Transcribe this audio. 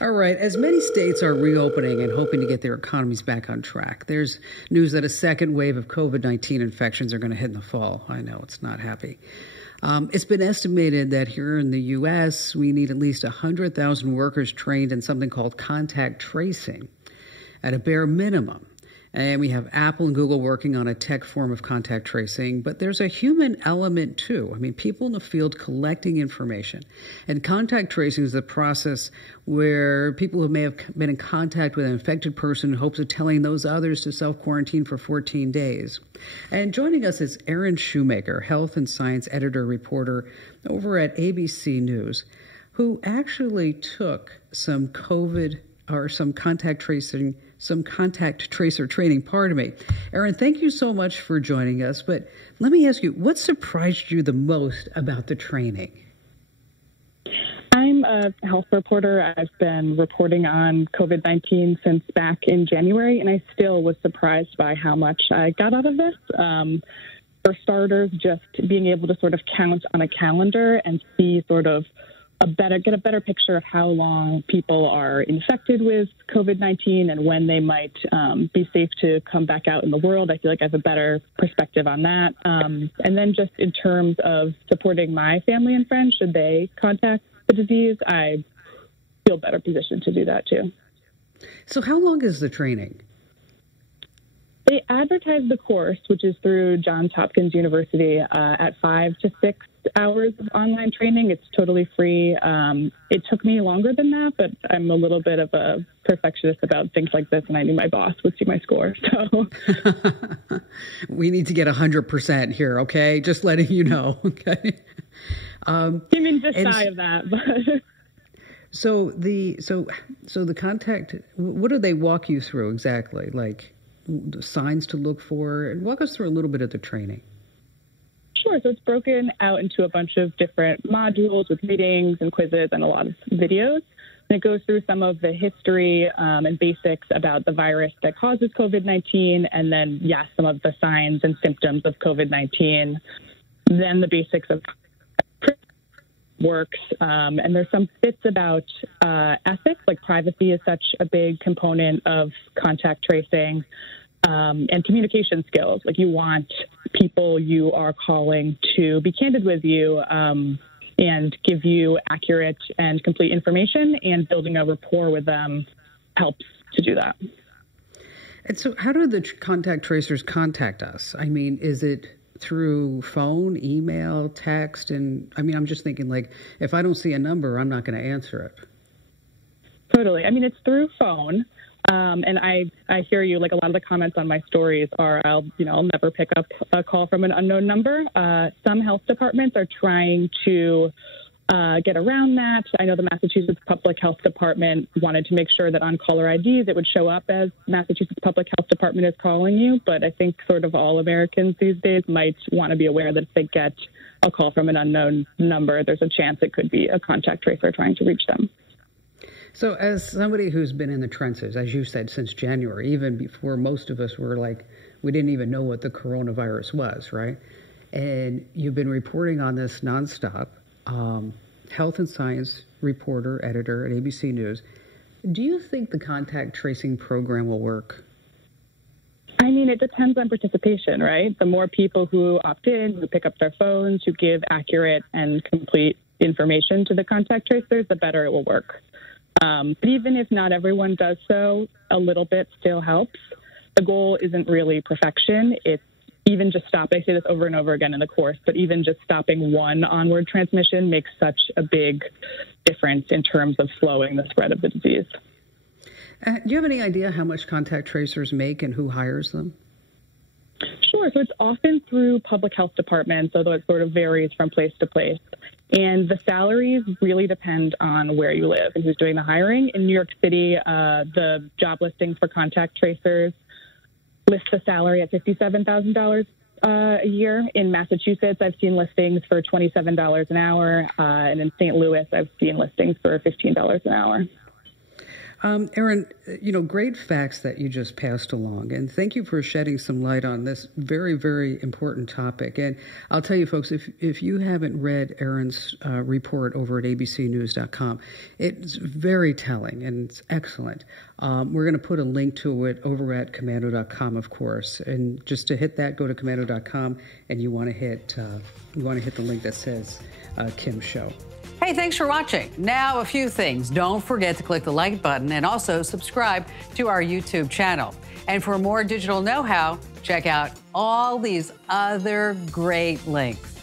All right. As many states are reopening and hoping to get their economies back on track, there's news that a second wave of COVID-19 infections are going to hit in the fall. I know it's not happy. It's been estimated that here in the U.S., we need at least 100,000 workers trained in something called contact tracing at a bare minimum. And we have Apple and Google working on a tech form of contact tracing, but there's a human element too. I mean, people in the field collecting information. And contact tracing is the process where people who may have been in contact with an infected person in hopes of telling those others to self-quarantine for 14 days. And joining us is Erin Schumaker, health and science editor reporter over at ABC News, who actually took some contact tracer training, pardon me. Erin, thank you so much for joining us. But let me ask you, what surprised you the most about the training? I'm a health reporter. I've been reporting on COVID-19 since back in January, and I still was surprised by how much I got out of this. For starters, just being able to sort of count on a calendar and see sort of get a better picture of how long people are infected with COVID-19 and when they might be safe to come back out in the world. I feel like I have a better perspective on that. And then just in terms of supporting my family and friends, should they contact the disease, I feel better positioned to do that too. So how long is the training? They advertise the course, which is through Johns Hopkins University, at 5 to 6 hours of online training. It's totally free. It took me longer than that, but I'm a little bit of a perfectionist about things like this, and I knew my boss would see my score. So we need to get 100% here, okay? Just letting you know, okay? I mean, just shy of that, but. So the contact, what do they walk you through exactly? Like the signs to look for? And walk us through a little bit of the training. Sure. So it's broken out into a bunch of different modules with readings and quizzes and a lot of videos. And it goes through some of the history and basics about the virus that causes COVID-19, and then, yes, some of the signs and symptoms of COVID-19. Then the basics of works, and there's some bits about ethics, like privacy is such a big component of contact tracing, and communication skills. Like you want people you are calling to be candid with you and give you accurate and complete information, and building a rapport with them helps to do that. And so how do the contact tracers contact us? I mean, is it through phone, email, text? And I mean, I'm just thinking, like, if I don't see a number, I'm not going to answer it. Totally. I mean, it's through phone. And I hear you, like a lot of the comments on my stories are, I'll never pick up a call from an unknown number. Some health departments are trying to get around that. I know the Massachusetts Public Health Department wanted to make sure that on caller IDs it would show up as Massachusetts Public Health Department is calling you. But I think sort of all Americans these days might want to be aware that if they get a call from an unknown number, there's a chance it could be a contact tracer trying to reach them. So as somebody who's been in the trenches, as you said, since January, even before most of us were like, we didn't even know what the coronavirus was, right? And you've been reporting on this nonstop. Health and science reporter, editor at ABC News. Do you think the contact tracing program will work? I mean, it depends on participation, right? The more people who opt in, who pick up their phones, who give accurate and complete information to the contact tracers, the better it will work. But even if not everyone does so, a little bit still helps. The goal isn't really perfection. It's even just stop. I say this over and over again in the course, but even just stopping one onward transmission makes such a big difference in terms of slowing the spread of the disease. Do you have any idea how much contact tracers make and who hires them? Sure. So it's often through public health departments, although it sort of varies from place to place. And the salaries really depend on where you live and who's doing the hiring. In New York City, the job listings for contact tracers list the salary at $57,000 a year. In Massachusetts, I've seen listings for $27 an hour. And in St. Louis, I've seen listings for $15 an hour. Erin, great facts that you just passed along. And thank you for shedding some light on this very, very important topic. And I'll tell you, folks, if you haven't read Erin's report over at abcnews.com, it's very telling and it's excellent. We're going to put a link to it over at Komando.com, of course. And just to hit that, go to Komando.com, and you want to hit the link that says Kim's show. Hey, thanks for watching. Now, a few things. Don't forget to click the like button and also subscribe to our YouTube channel. And for more digital know-how, check out all these other great links.